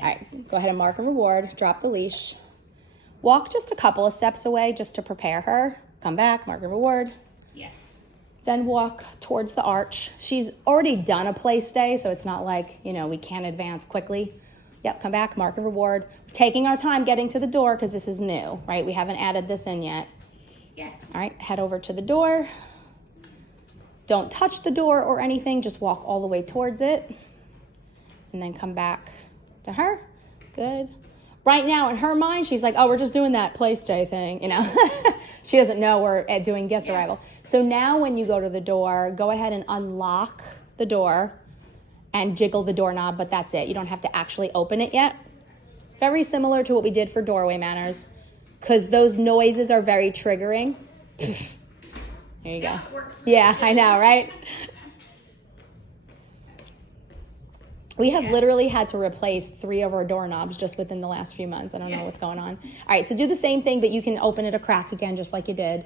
Yes. All right, go ahead and mark and reward. Drop the leash. Walk just a couple of steps away just to prepare her. Come back, mark and reward. Yes. Then walk towards the arch. She's already done a play stay, so it's not like, we can't advance quickly. Yep, come back, mark and reward. Taking our time getting to the door because this is new, right? We haven't added this in yet. Yes. All right, head over to the door. Don't touch the door or anything, just walk all the way towards it. And then come back to her. Good. Right now, in her mind, she's like, oh, we're just doing that play stay thing, She doesn't know we're doing guest arrival. So now when you go to the door, go ahead and unlock the door and jiggle the doorknob, but that's it. You don't have to actually open it yet. Very similar to what we did for doorway manners, because those noises are very triggering. There you go. Yeah, I know, right? We have literally had to replace 3 of our doorknobs just within the last few months. I don't know what's going on. All right, so do the same thing, but you can open it a crack again just like you did.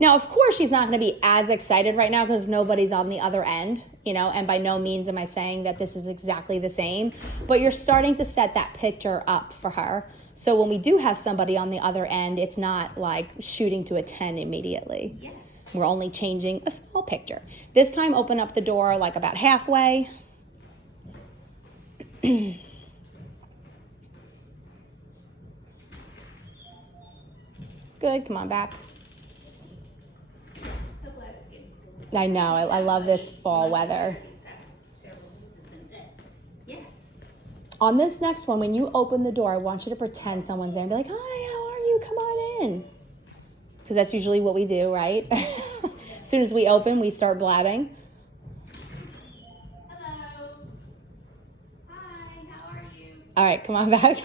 Now, of course, she's not going to be as excited right now because nobody's on the other end, and by no means am I saying that this is exactly the same, but you're starting to set that picture up for her. So when we do have somebody on the other end, it's not like shooting to a 10 immediately. Yes. We're only changing a small picture. This time, open up the door like about halfway. Good, come on back. I'm so glad it's getting cool. I know, I love this fall weather. These past several weeks have been dead. Yes. On this next one, when you open the door, I want you to pretend someone's there and be like, hi, how are you? Come on in. Because that's usually what we do, right? As soon as we open, we start blabbing. Hello. Hi, how are you? All right, come on back.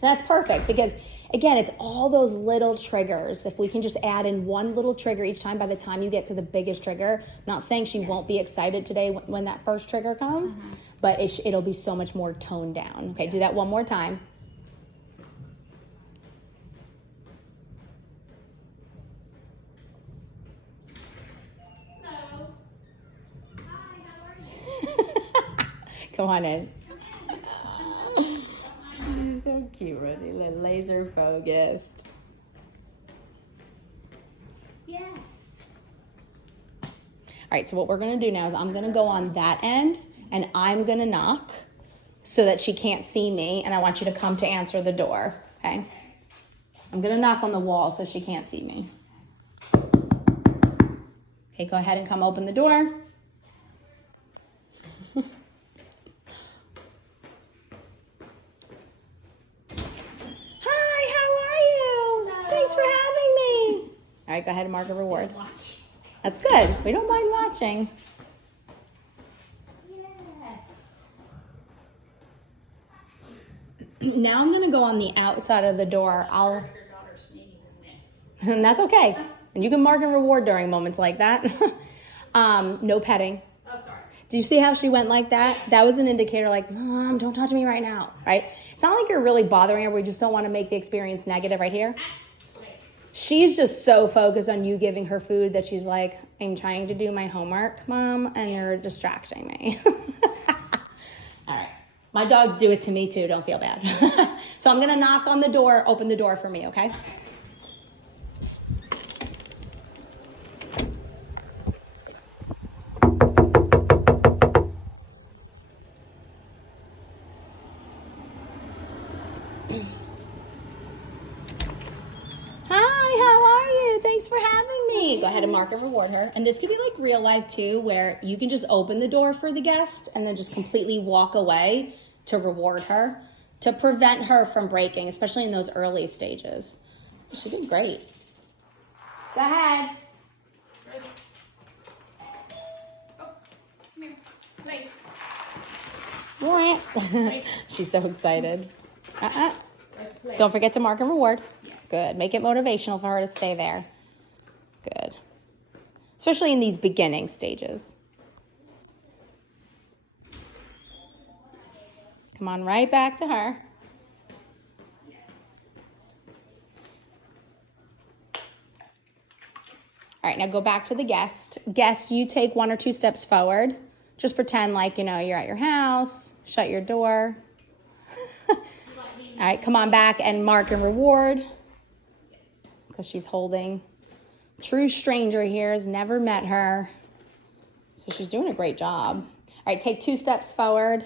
That's perfect because, again, it's all those little triggers. If we can just add in one little trigger each time by the time you get to the biggest trigger, I'm not saying she won't be excited today when that first trigger comes, but it'll be so much more toned down. Okay, do that one more time. Hello. Hi, how are you? Come on in. She's so cute, Rosie. Laser focused. Yes. All right, so what we're going to do now is I'm going to go on that end, and I'm going to knock so that she can't see me, and I want you to come to answer the door, okay? I'm going to knock on the wall so she can't see me. Okay, go ahead and come open the door. Hi, how are you? Hello. Thanks for having me. All right, go ahead and mark a reward. Watch. That's good. We don't mind watching. Yes. Now I'm going to go on the outside of the door. Your daughter sneezes in there. And that's okay. And you can mark and reward during moments like that. No petting. Oh, sorry. Do you see how she went like that? That was an indicator like, Mom, don't touch me right now, right? It's not like you're really bothering her. We just don't want to make the experience negative right here. She's just so focused on you giving her food that she's like, I'm trying to do my homework, Mom, and you're distracting me. All right. My dogs do it to me too. Don't feel bad. So I'm going to knock on the door. Open the door for me, okay? Thanks for having me. Go ahead and mark and reward her. And this could be like real life too, where you can just open the door for the guest and then just completely walk away to reward her, to prevent her from breaking, especially in those early stages. She did great. Go ahead. Oh, come here. Place. She's so excited. Place. Don't forget to mark and reward. Yes. Good. Make it motivational for her to stay there. Good. Especially in these beginning stages. Come on right back to her. Yes. All right, now go back to the guest. Guest, you take 1 or 2 steps forward. Just pretend like, you're at your house. Shut your door. All right, come on back and mark and reward. Because she's holding. True stranger here, has never met her. So she's doing a great job. All right, take 2 steps forward.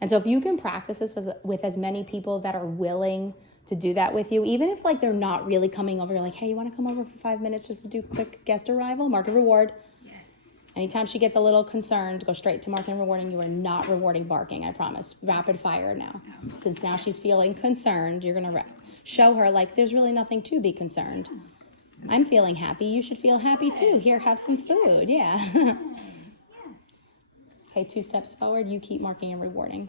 And so if you can practice this with as many people that are willing to do that with you, even if like they're not really coming over, you're like, hey, you want to come over for 5 minutes just to do quick guest arrival, mark and reward. Yes. Anytime she gets a little concerned, go straight to mark and rewarding. You are not rewarding barking, I promise. Rapid fire now. Since now she's feeling concerned, you're going to show her like there's really nothing to be concerned. I'm feeling happy. You should feel happy too. Here, have some food. Yeah. Yes. Okay, 2 steps forward. You keep marking and rewarding.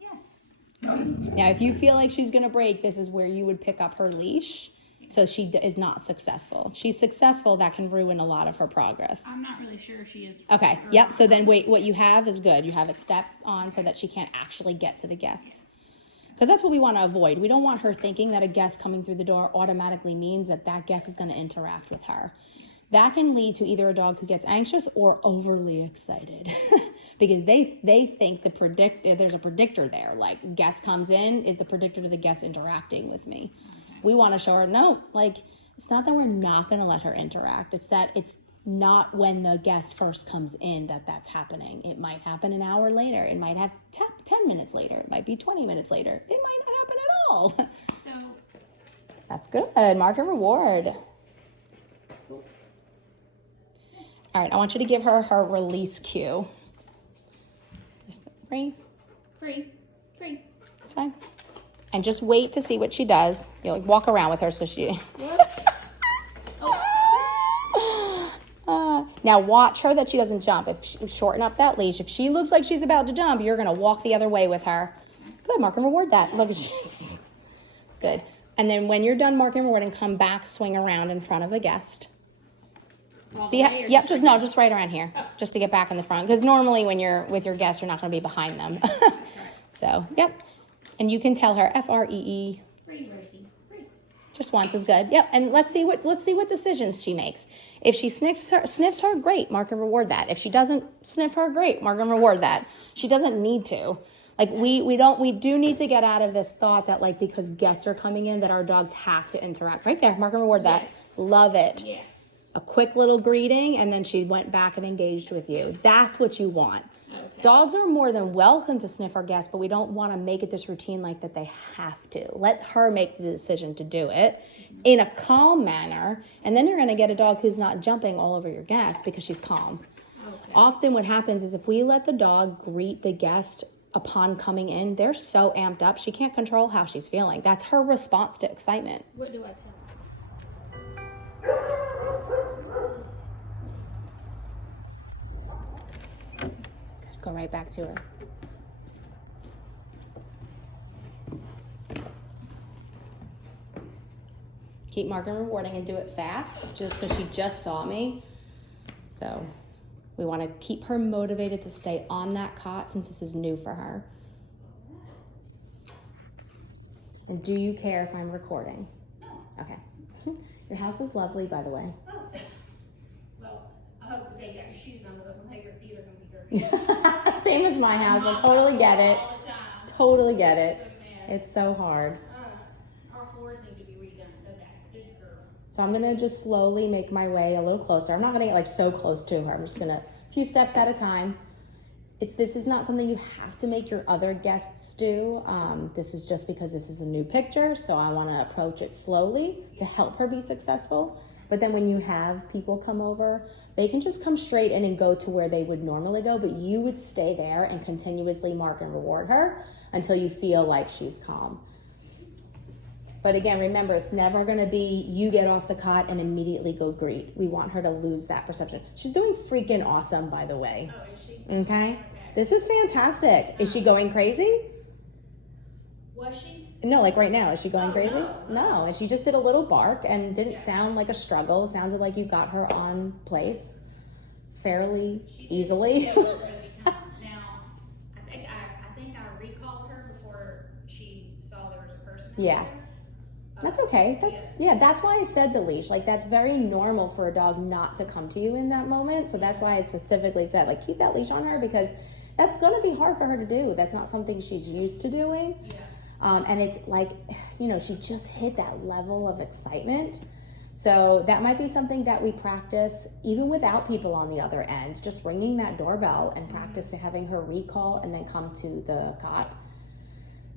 Yes. Now, if you feel like she's going to break, this is where you would pick up her leash so she is not successful. If she's successful, that can ruin a lot of her progress. I'm not really sure if she is. Okay, yep. So then wait, what you have is good. You have it stepped on so that she can't actually get to the guests. Because that's what we want to avoid. We don't want her thinking that a guest coming through the door automatically means that guest is going to interact with her. That can lead to either a dog who gets anxious or overly excited because they think there's a predictor there. Like guest comes in is the predictor to the guest interacting with me. We want to show her, no, like it's not that we're not going to let her interact. It's that it's not when the guest first comes in that's happening. It might happen an hour later. It might have 10 minutes later. It might be 20 minutes later. It might not happen at all. So That's good. Mark and reward. All right, I want you to give her release cue. Just free. It's fine. And just wait to see what she does. You'll walk around with her so she... Now watch her that she doesn't jump. Shorten up that leash. If she looks like she's about to jump, you're going to walk the other way with her. Good, mark and reward that. Look, good. And then when you're done marking and rewarding, come back, swing around in front of the guest. See? Yep, just right around here, just to get back in the front. Because normally when you're with your guests, you're not going to be behind them. That's right. So, yep. And you can tell her Free. Free, Rosie. Free. Just once is good. Yep. And let's see what decisions she makes. If she sniffs her, great, mark and reward that. If she doesn't sniff her, great, mark and reward that. She doesn't need to. Like we do need to get out of this thought that like because guests are coming in that our dogs have to interact. Right there, mark and reward that. Yes. Love it. Yes. A quick little greeting and then she went back and engaged with you. That's what you want. Okay. Dogs are more than welcome to sniff our guests, but we don't want to make it this routine like that they have to. Let her make the decision to do it in a calm manner, and then you're going to get a dog who's not jumping all over your guest because she's calm. Okay. Often what happens is if we let the dog greet the guest upon coming in, they're so amped up, she can't control how she's feeling. That's her response to excitement. What do I tell her? Go right back to her. Keep marking and rewarding and do it fast just because she just saw me. So we want to keep her motivated to stay on that cot since this is new for her. And do you care if I'm recording? No. Okay. Your house is lovely, by the way. Oh. Well, I hope they got your shoes on because I'm going to tell your feet are going to be dirty. Same as my house. I totally get it. All the time. Totally get it. Good man. It's so hard. Our floors need to be redone so that good girl. So I'm going to just slowly make my way a little closer. I'm not going to get like so close to her. I'm just going to a few steps at a time. This is not something you have to make your other guests do. This is just because this is a new picture. So I want to approach it slowly to help her be successful. But then when you have people come over, they can just come straight in and go to where they would normally go, but you would stay there and continuously mark and reward her until you feel like she's calm. But again, remember, it's never going to be you get off the cot and immediately go greet. We want her to lose that perception. She's doing freaking awesome, by the way. Oh, is she? Okay? This is fantastic. Is she going crazy? Was she? No, like right now. Is she going crazy? No. And she just did a little bark and didn't sound like a struggle. It sounded like you got her on place fairly easily. Now, I think I recalled her before she saw there was a person. Yeah. That's okay. That's why I said the leash. Like, that's very normal for a dog not to come to you in that moment. So that's why I specifically said, like, keep that leash on her, because that's going to be hard for her to do. That's not something she's used to doing. Yeah. And it's like, you know, she just hit that level of excitement. So that might be something that we practice even without people on the other end, just ringing that doorbell and practice having her recall and then come to the cot.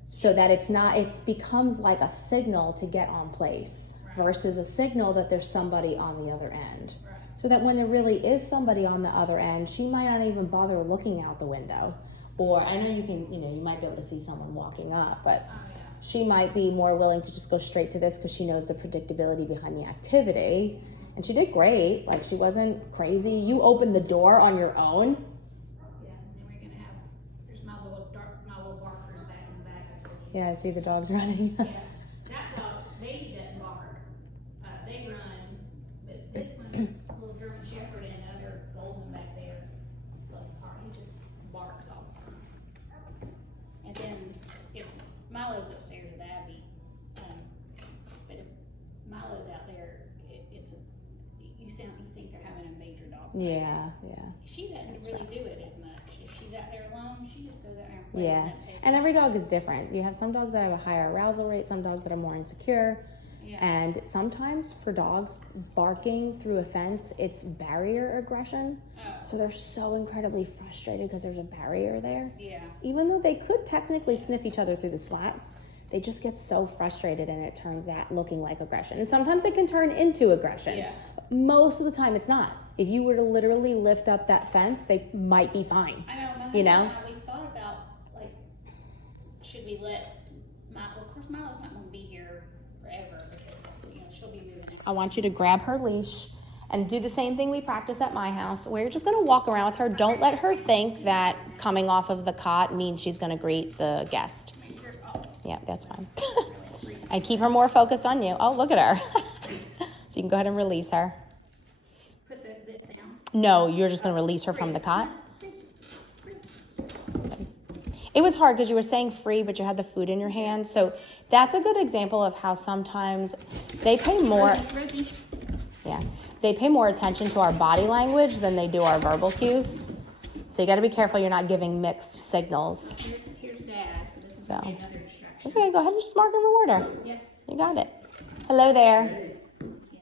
So that it becomes like a signal to get on place versus a signal that there's somebody on the other end. Right. So that when there really is somebody on the other end, she might not even bother looking out the window. Or I know you might be able to see someone walking up, but she might be more willing to just go straight to this because she knows the predictability behind the activity. And she did great. Like, she wasn't crazy. You opened the door on your own. Yeah, and then we're gonna have, there's my little barkers back in the back. Yeah, I see the dogs running. Yeah, that dog, baby doesn't bark. They run, but this one, little German Shepherd and another golden back there, bless his heart, he just barks all the time. And then if Milo's upstairs with Abby, but if Milo's out there, you think they're having a major dog fight. Yeah. She doesn't That's really rough. do it as much. If she's out there alone, she just goes out there and plays. Yeah, and every dog is different. You have some dogs that have a higher arousal rate, some dogs that are more insecure. Yeah. And sometimes for dogs, barking through a fence, it's barrier aggression. Oh. So they're so incredibly frustrated because there's a barrier there. Yeah. Even though they could technically sniff each other through the slats, they just get so frustrated and it turns out looking like aggression. And sometimes it can turn into aggression. Yeah. Most of the time it's not. If you were to literally lift up that fence, they might be fine. I know. You know? And I, we thought about, like, should we let Milo? Of course, Milo's not going to be here forever because she'll be moving out. I want you to grab her leash and do the same thing we practice at my house, where you're just going to walk around with her. Don't let her think that coming off of the cot means she's going to greet the guest. Yeah, that's fine. And keep her more focused on you. Oh, look at her. So you can go ahead and release her. Put this down. No, you're just going to release her from the cot. It was hard because you were saying free, but you had the food in your hand. So that's a good example of how sometimes they pay more. Rosie. Yeah, they pay more attention to our body language than they do our verbal cues. So you got to be careful you're not giving mixed signals. Here's Dad. So this is So. another distraction. That's okay. Go ahead and just mark and reward her. Yes. You got it. Hello there.